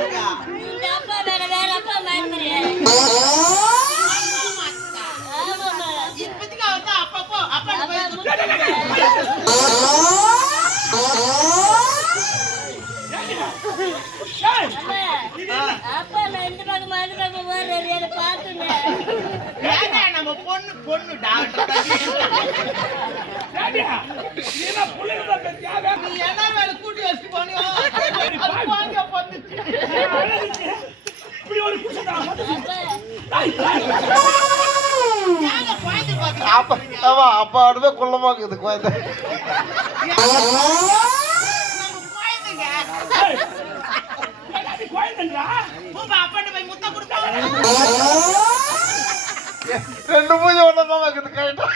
இந்த அப்பா வேற வேற அப்பா மாதிரி இப்போதைக்கு அவர் தான் அப்பப்போ அப்பா அப்பா நான் இந்த பக்கம் அந்த பக்கம் வர்றாரு அதை பார்த்துங்க. நம்ம பொண்ணு பொண்ணு டாக்டர் நீ என்ன வேலை கூட்டி வச்சுட்டு போனியோ அப்பாடுதான் குள்ளமாக்குது குழந்தை. ரெண்டு பூஜை ஒன்னதான் இருக்குது கைட்டா.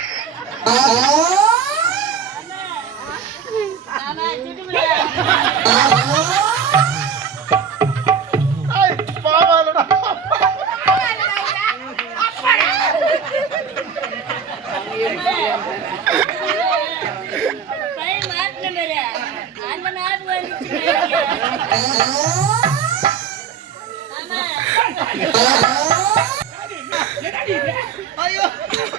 அந்த நாட்டு வந்துச்சு ஐயோ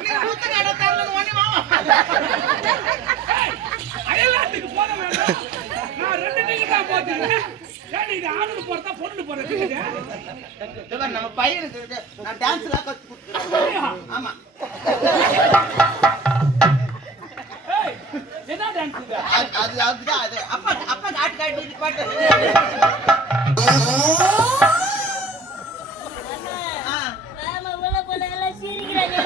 நீ ஊத்த கடை தரல ஒண்ணே மாமா அயலாத்துக்கு போற வேண்டாம். நான் ரெண்டு டிக்கெட் தான் போட்டுறேன். ஏன் இது ஆணுக்கு போறதா பொண்ணுக்கு போற டிக்கெட்? நம்ம பையனுக்கு இருக்கு. நான் டான்ஸ்ல கத்து கொடுத்துறேன். ஆமா ஏய் என்ன டான்ஸ் இது? அதுதான் அது அப்பா அப்பா காட்டு காட்டி பாட்டு உள்ள போல எல்லாம் சிரிக்கிறாங்க.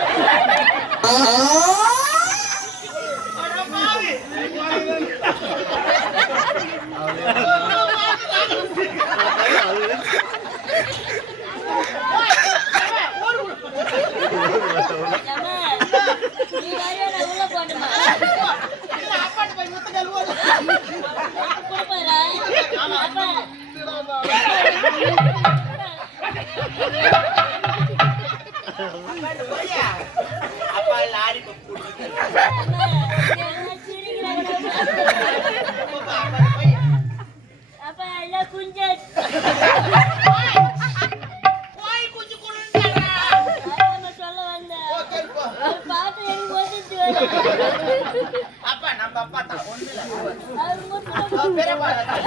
நீ வரையா நான் உள்ள போட்டுமா அப்பாட்டு போய் முத்த கழுவ கொடுப்பாரா அப்பா அப்பா லாரி அப்பா எல்லாம் குஞ்சு சொல்ல வந்தேன் பாட்டு எனக்கு ஒதுச்சு அப்பா நம்ம அப்பா தான் ஒண்ணுல அது மட்டும்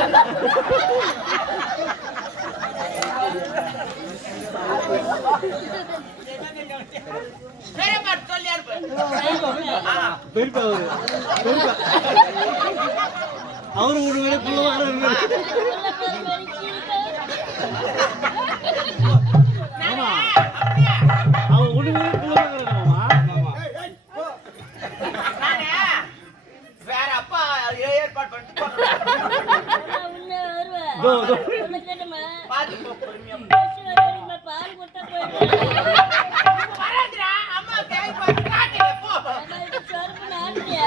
அவரு ஒரு புள்ளவார அவன் ஒண்ணு வேற அப்பா ஏற்பாடு பண்ணிட்டு பாத்து பொறுமையா பால் கொடுத்தா போயிடுறேன் அம்மா கேட்க பாத்து காட்டுங்க போ சொருப்பு நாட்டியா